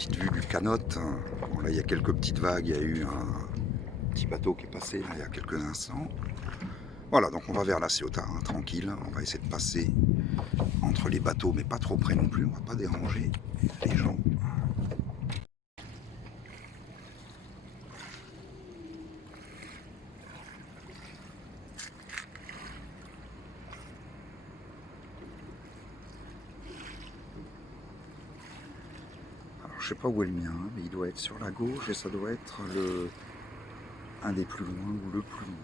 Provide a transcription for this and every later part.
petite vue du canot. Bon, là, il y a quelques petites vagues. Il y a eu un petit bateau qui est passé là, il y a quelques instants. Voilà, donc on va vers la Ciotat, hein, tranquille. On va essayer de passer entre les bateaux, mais pas trop près non plus. On va pas déranger les gens. Alors, je sais pas où est le mien, mais il doit être sur la gauche et ça doit être un des plus loin ou le plus loin.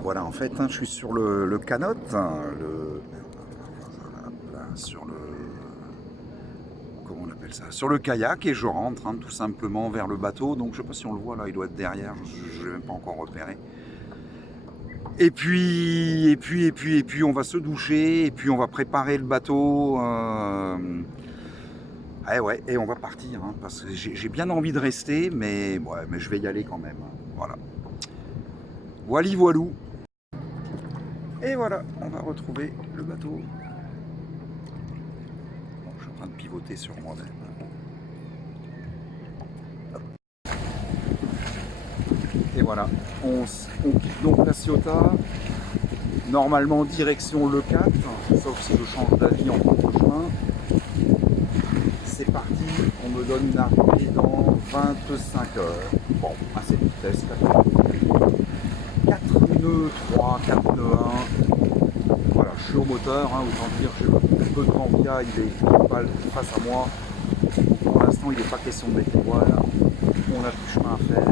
Voilà, en fait, hein, je suis sur le canot, hein, sur le, comment on appelle ça, sur le kayak, et je rentre hein, tout simplement vers le bateau. Donc, je sais pas si on le voit là, il doit être derrière. Je l'ai même pas encore repéré. Et puis, on va se doucher, et puis on va préparer le bateau. Ouais, et on va partir, hein, parce que j'ai bien envie de rester, mais je vais y aller quand même. Hein, voilà. Voili voilou. Et voilà, on va retrouver le bateau. Bon, je suis en train de pivoter sur moi-même. Et voilà, on quitte donc la Ciotat, normalement direction le 4, sauf si je change d'avis en cours de chemin. C'est parti, on me donne une arrivée dans 25 heures. Bon, assez de vitesse, 4 nœuds 3, 4 nœuds 1. Voilà, je suis au moteur, hein, autant dire j'ai un peu de vent via, il est pas face à moi. Pour l'instant, il n'est pas question de mettre les voiles. On a du chemin à faire.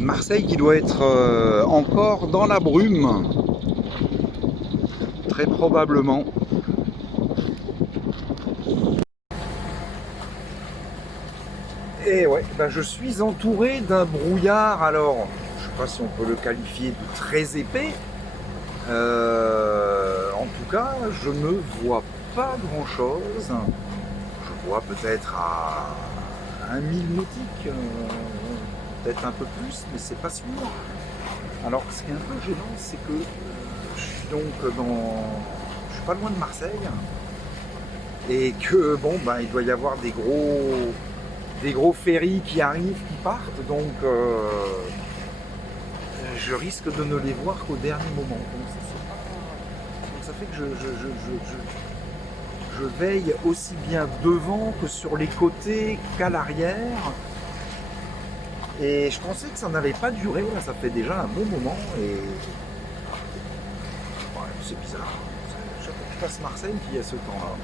Marseille qui doit être encore dans la brume. Très probablement. Et ouais, ben je suis entouré d'un brouillard, alors je sais pas si on peut le qualifier de très épais. En tout cas, je ne vois pas grand chose. Je vois peut-être à 1000 nautiques, peut-être un peu plus, mais c'est pas sûr. Alors ce qui est un peu gênant, c'est que je suis donc je suis pas loin de Marseille et que bon ben il doit y avoir des gros ferries qui arrivent, qui partent, donc je risque de ne les voir qu'au dernier moment. Donc ça fait que je veille aussi bien devant que sur les côtés qu'à l'arrière. Et je pensais que ça n'allait pas durer, là ça fait déjà un bon moment et ouais, c'est bizarre. Chaque fois que je passe Marseille, il y a ce temps-là.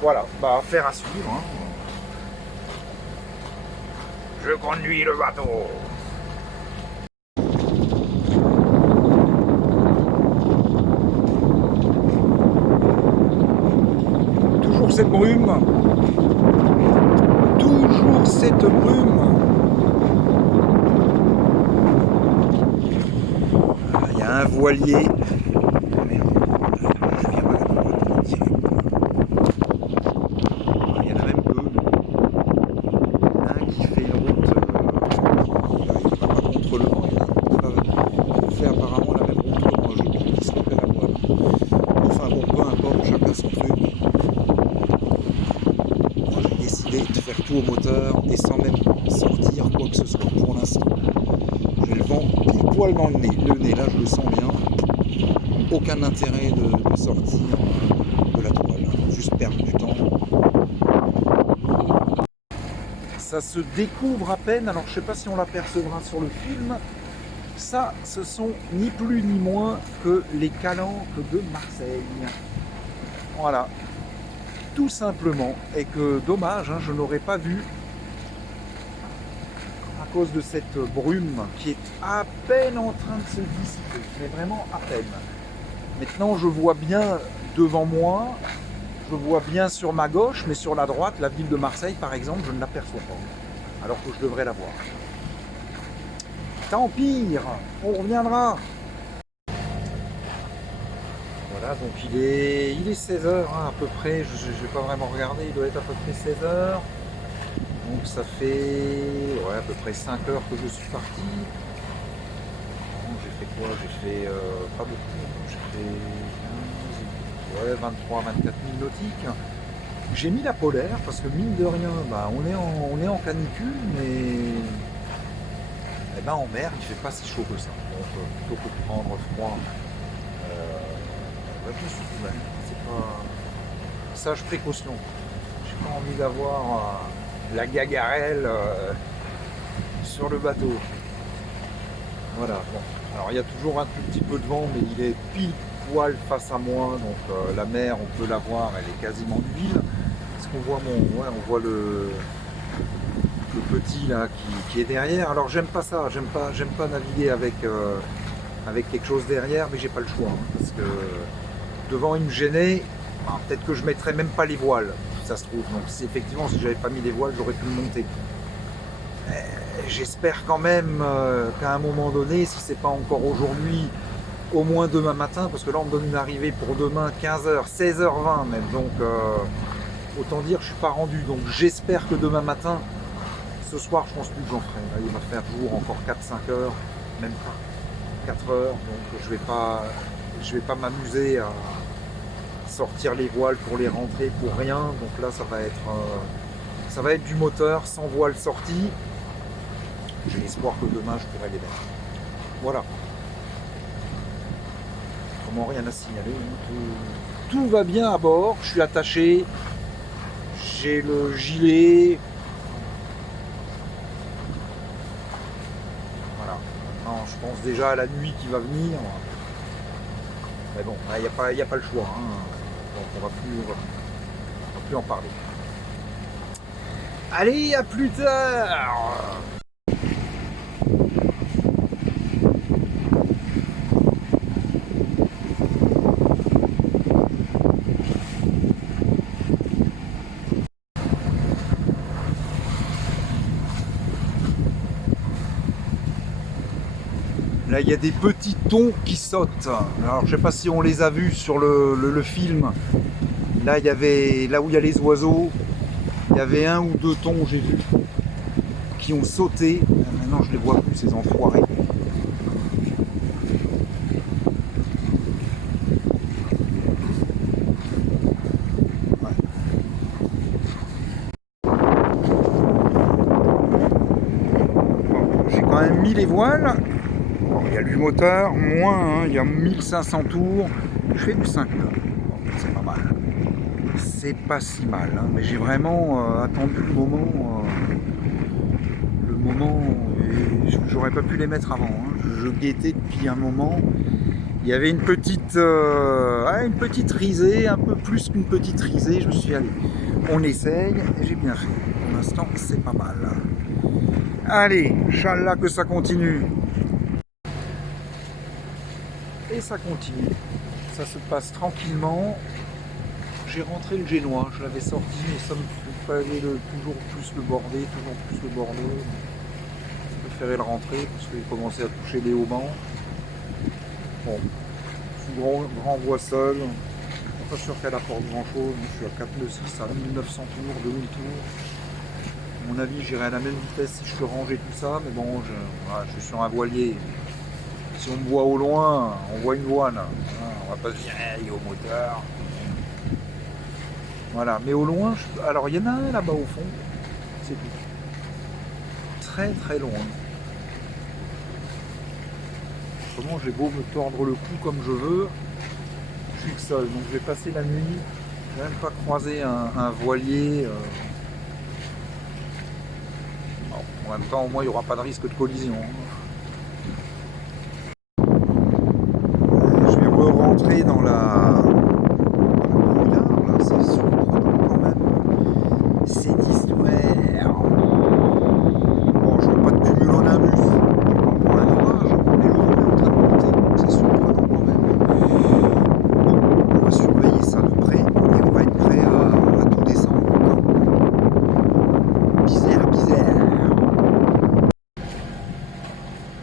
Voilà, bah affaire à suivre. Hein. Je conduis le bateau. Toujours cette brume. Toujours cette brume. Il y a un voilier. Au moteur et sans même sortir quoi que ce soit pour l'instant. J'ai le vent pile poil dans le nez. Le nez là je le sens bien. Aucun intérêt de sortir de la toile. Juste perdre du temps. Ça se découvre à peine. Alors je sais pas si on l'apercevra sur le film. Ça, ce sont ni plus ni moins que les calanques de Marseille. Voilà. Tout simplement, et que dommage, hein, je n'aurais pas vu à cause de cette brume qui est à peine en train de se dissiper, mais vraiment à peine. Maintenant, je vois bien devant moi, je vois bien sur ma gauche, mais sur la droite, la ville de Marseille, par exemple, je ne l'aperçois pas, alors que je devrais la voir. Tant pis, on reviendra. Voilà, donc il est 16h hein, à peu près, je ne vais pas vraiment regarder, il doit être à peu près 16h. Donc ça fait ouais, à peu près 5 heures que je suis parti. J'ai fait quoi? J'ai fait pas beaucoup, j'ai fait 15, ouais, 23-24 000 nautiques. J'ai mis la polaire parce que mine de rien, bah, on est en canicule, mais eh ben, en mer il fait pas si chaud que ça. Donc plutôt que de prendre froid. Je me suis dit, ouais, c'est pas sage précaution. J'ai pas envie d'avoir la gagarelle sur le bateau. Voilà. Bon. Alors il y a toujours un tout petit peu de vent, mais il est pile poil face à moi, donc la mer, on peut la voir, elle est quasiment d'huile. Est-ce qu'on voit on voit le petit là qui est derrière. Alors j'aime pas ça, j'aime pas naviguer avec quelque chose derrière, mais j'ai pas le choix hein, parce que devant il me gênait. Peut-être que je mettrais même pas les voiles, si ça se trouve. Donc effectivement, si j'avais pas mis les voiles, j'aurais pu le monter. J'espère quand même qu'à un moment donné, si c'est pas encore aujourd'hui, au moins demain matin, parce que là on me donne une arrivée pour demain 15h, 16h20 même. Donc autant dire que je suis pas rendu. Donc j'espère que demain matin, ce soir, je pense plus que j'en ferai. Là, il va faire jour encore 4-5 heures, même pas 4 heures. Donc je vais pas m'amuser à sortir les voiles pour les rentrer pour rien. Donc là ça va être du moteur sans voile sortie. J'ai l'espoir que demain je pourrai les mettre. Voilà. Comment rien à signaler. Tout va bien à bord. Je suis attaché. J'ai le gilet. Voilà. Maintenant je pense déjà à la nuit qui va venir. Mais bon, il n'y a pas le choix. Hein. Donc on va plus en parler. Allez, à plus tard! Là, il y a des petits thons qui sautent. Alors, je sais pas si on les a vus sur le film. Là, il y avait, là où il y a les oiseaux, il y avait un ou deux thons, j'ai vu, qui ont sauté. Maintenant, je les vois plus, ces enfoirés. Ouais. Bon, j'ai quand même mis les voiles. Bon, il y a le moteur, moins, hein, il y a 1500 tours. Je fais du 5 nœuds. Bon, c'est pas mal. C'est pas si mal, hein, mais j'ai vraiment attendu le moment. Et j'aurais pas pu les mettre avant. Hein. Je guettais depuis un moment. Il y avait une petite risée, un peu plus qu'une petite risée. Je me suis dit, allez, on essaye et j'ai bien fait. Pour l'instant, c'est pas mal. Allez, Inch'Allah que ça continue. Et ça continue. Ça se passe tranquillement. J'ai rentré le génois, je l'avais sorti, mais ça me fallait toujours plus le border, Je préférais le rentrer parce qu'il commençait à toucher les haubans. Bon, je suis grand voie seul. Je suis pas sûr qu'elle apporte grand chose. Je suis à 4,6 à 1900 tours, 2000 tours. À mon avis, j'irai à la même vitesse si je te rangeais tout ça, mais bon, voilà, je suis sur un voilier. Si on me voit au loin, on voit une voile. On va pas se dire, il est au moteur. Voilà, mais au loin, alors il y en a un là-bas au fond, c'est tout. Très très loin. Comment j'ai beau me tordre le cou comme je veux, je suis le seul, donc je vais passer la nuit. Je vais même pas croiser un voilier. Bon, en même temps, au moins, il n'y aura pas de risque de collision. Je vais re-rentrer dans la... C'est surprenant quand même. Cette histoire. Bon, je vois pas de cumulonimbus. Je prends un orage, mais le vent est en train de monter, donc c'est surprenant quand même. Bon, on va surveiller ça de près et on va être prêt à tout descendre. Bizarre.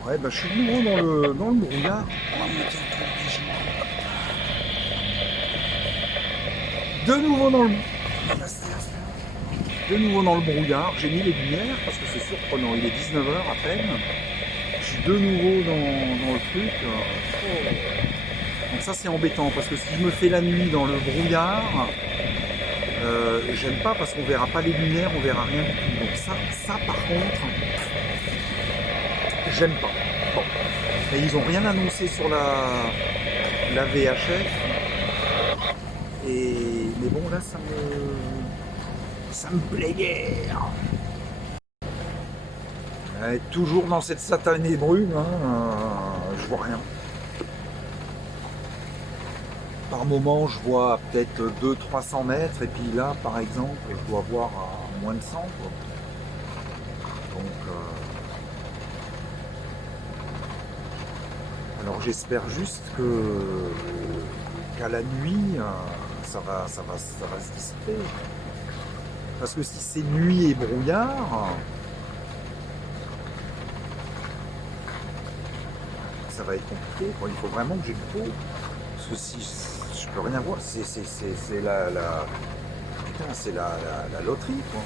Ouais, bah je suis de nouveau dans le brouillard. De nouveau dans le... De nouveau dans le brouillard, j'ai mis les lumières parce que c'est surprenant, il est 19h à peine. Je suis de nouveau dans le truc. Donc ça c'est embêtant parce que si je me fais la nuit dans le brouillard, j'aime pas parce qu'on verra pas les lumières, on verra rien du tout. Donc ça par contre, j'aime pas. Bon. Et ils ont rien annoncé sur la VHF. Mais bon là ça me plaît guère. Toujours dans cette satanée brume, hein, je vois rien. Par moment, je vois peut-être 200-300 mètres, et puis là, par exemple, je dois voir à moins de 100. Quoi. Donc, alors j'espère juste qu'à la nuit, ça va se dissiper. Parce que si c'est nuit et brouillard, ça va être compliqué. Bon, il faut vraiment que j'ai le pot. Parce que si je peux rien voir, c'est putain, c'est la loterie, quoi.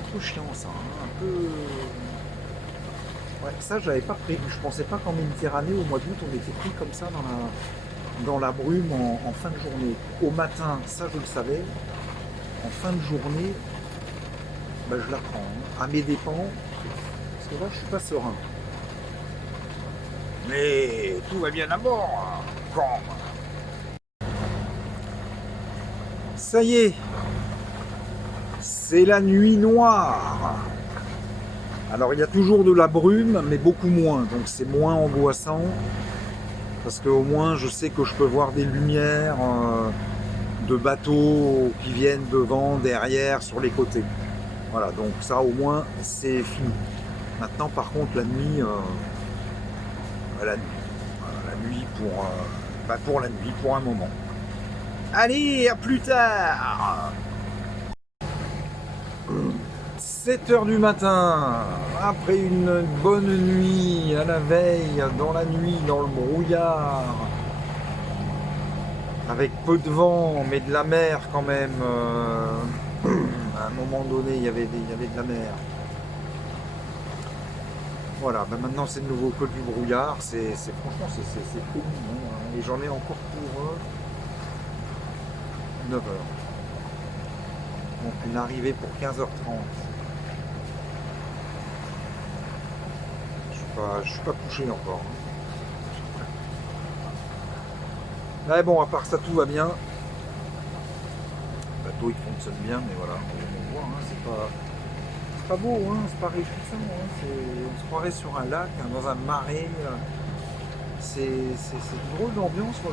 Un peu chiant, ça. Hein. Un peu... Ouais, ça, j'avais pas prévu. Je pensais pas qu'en Méditerranée, au mois d'août, on était pris comme ça dans la brume en fin de journée. Au matin, ça, je le savais. En fin de journée, bah, je la prends. Hein. À mes dépens, parce que là, je suis pas serein. Mais tout va bien à bord. Quand ça y est, c'est la nuit noire. Alors il y a toujours de la brume, mais beaucoup moins, donc c'est moins angoissant. Parce qu'au moins je sais que je peux voir des lumières de bateaux qui viennent devant, derrière, sur les côtés. Voilà, donc ça au moins c'est fini. Maintenant par contre la nuit, la nuit pour la nuit, pour un moment. Allez, à plus tard. 7 h du matin, après une bonne nuit à la veille, dans la nuit, dans le brouillard, avec peu de vent, mais de la mer quand même. À un moment donné, il y avait de la mer. Voilà, ben maintenant c'est de nouveau que du brouillard. Franchement, c'est cool, hein, et j'en ai encore pour 9 heures. Donc une arrivée pour 15h30. Je suis pas couché encore. Mais bon, à part ça, tout va bien. Le bateau il fonctionne bien, mais voilà, on voit, hein, c'est pas beau, hein, c'est pas réjouissant. Hein, on se croirait sur un lac, hein, dans un marais. C'est une drôle d'ambiance. Moi,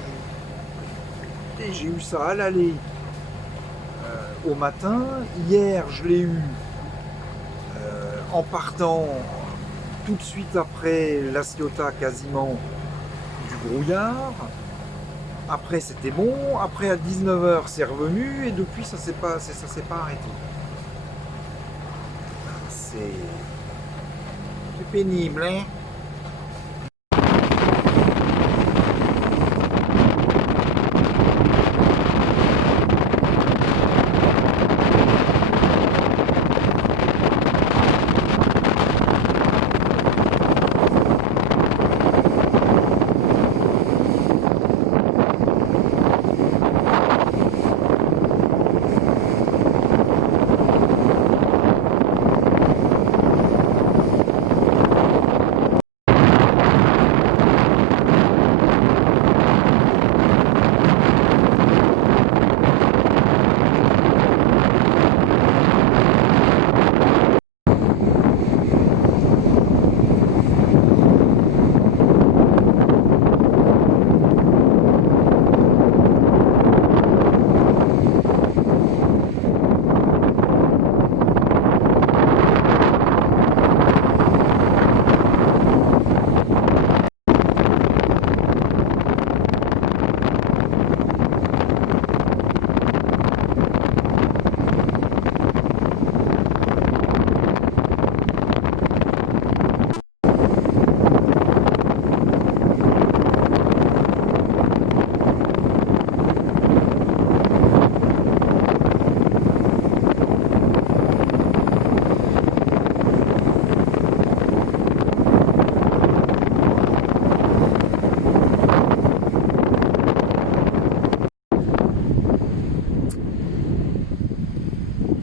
j'ai eu ça à l'aller au matin. Hier, je l'ai eu en partant tout de suite après la Ciotat, quasiment du brouillard. Après c'était bon, après à 19 h c'est revenu et depuis ça s'est pas arrêté. C'est pénible, hein.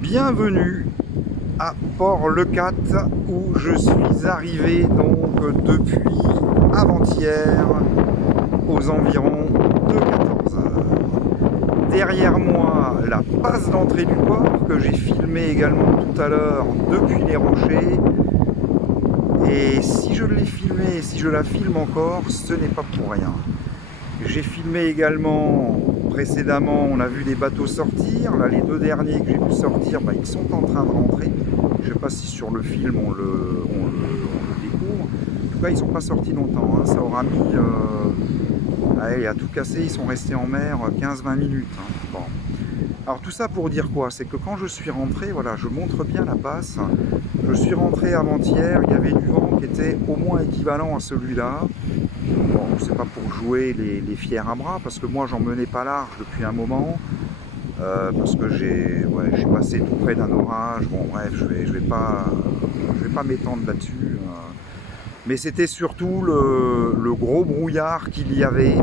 Bienvenue à Port-le-Cat où je suis arrivé donc depuis avant-hier aux environs de 14 h. Derrière moi, la passe d'entrée du port que j'ai filmé également tout à l'heure depuis les rochers. Et si je l'ai filmé, si je la filme encore, ce n'est pas pour rien. J'ai filmé également précédemment, on a vu des bateaux sortir. Là, les deux derniers que j'ai vu sortir, bah, ils sont en train de rentrer. Je ne sais pas si sur le film on le découvre. En tout cas, ils ne sont pas sortis longtemps, hein. Ça aura mis... allez, à tout casser, ils sont restés en mer 15-20 minutes. Hein. Bon. Alors tout ça pour dire quoi? C'est que quand je suis rentré, voilà, je montre bien la passe. Je suis rentré avant-hier, il y avait du vent qui était au moins équivalent à celui-là. Bon, c'est pas pour jouer les fiers à bras, parce que moi j'en menais pas large depuis un moment, parce que j'ai passé tout près d'un orage. Bon bref, je vais pas m'étendre là-dessus. Mais c'était surtout le gros brouillard qu'il y avait,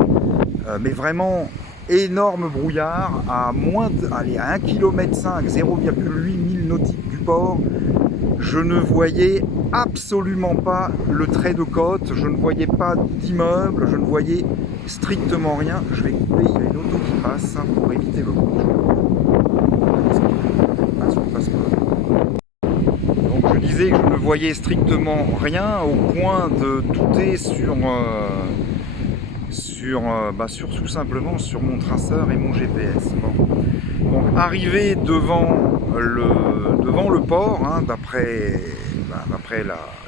mais vraiment énorme brouillard à moins à 1,5 km, 0,8 milles nautiques du port. Je ne voyais absolument pas le trait de côte, je ne voyais pas d'immeuble, je ne voyais strictement rien. Je vais couper, il y a une auto qui passe pour éviter le rouge. Donc je disais que je ne voyais strictement rien au point de douter sur tout simplement sur mon traceur et mon GPS. Bon. Donc arrivé devant le port, hein, d'après après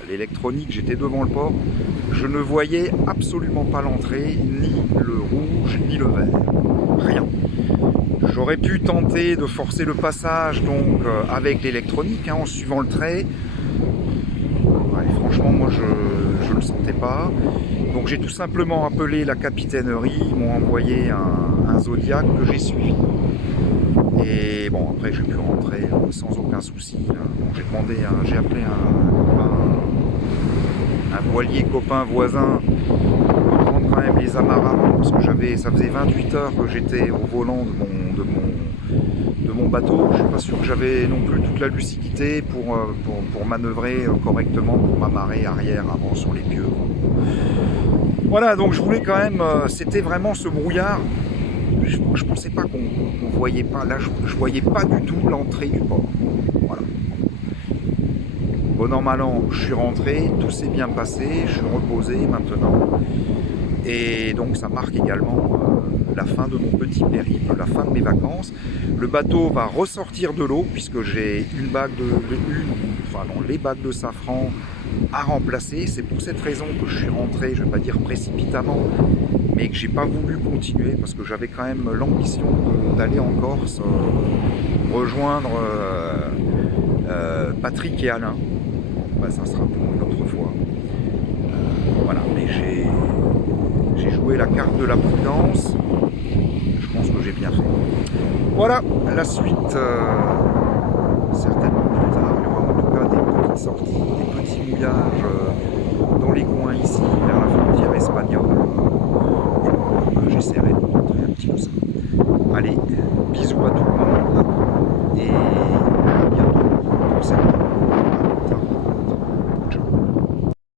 l'électronique, j'étais devant le port, je ne voyais absolument pas l'entrée, ni le rouge, ni le vert, rien. J'aurais pu tenter de forcer le passage donc avec l'électronique, hein, en suivant le trait. Ouais, franchement, moi je ne le sentais pas. Donc j'ai tout simplement appelé la capitainerie, ils m'ont envoyé un Zodiac que j'ai suivi. Et bon, après j'ai pu rentrer sans aucun souci. Bon, j'ai appelé un voilier copain voisin pour prendre quand même les amarres parce que ça faisait 28 heures que j'étais au volant de mon bateau. Je suis pas sûr que j'avais non plus toute la lucidité pour manœuvrer correctement, pour m'amarrer arrière, avant sur les pieux. Voilà, donc je voulais quand même, c'était vraiment ce brouillard. Je pensais pas qu'on voyait pas, là je voyais pas du tout l'entrée du port. Voilà. Bon an mal an, je suis rentré, tout s'est bien passé, je suis reposé maintenant. Et donc ça marque également la fin de mon petit périple, la fin de mes vacances. Le bateau va ressortir de l'eau puisque j'ai les bagues de safran à remplacer. C'est pour cette raison que je suis rentré, je ne vais pas dire précipitamment, mais que j'ai pas voulu continuer parce que j'avais quand même l'ambition d'aller en Corse, rejoindre Patrick et Alain. Bon, ça sera pour une autre fois. Voilà, mais j'ai joué la carte de la prudence. Je pense que j'ai bien fait. Voilà, la suite, certainement plus tard. Il y aura en tout cas des petites sorties, des petits mouillages dans les coins ici, vers la frontière espagnole. Et bon, j'essaierai de vous montrer un petit peu ça. Allez, bisous à tout le monde et à bientôt pour cette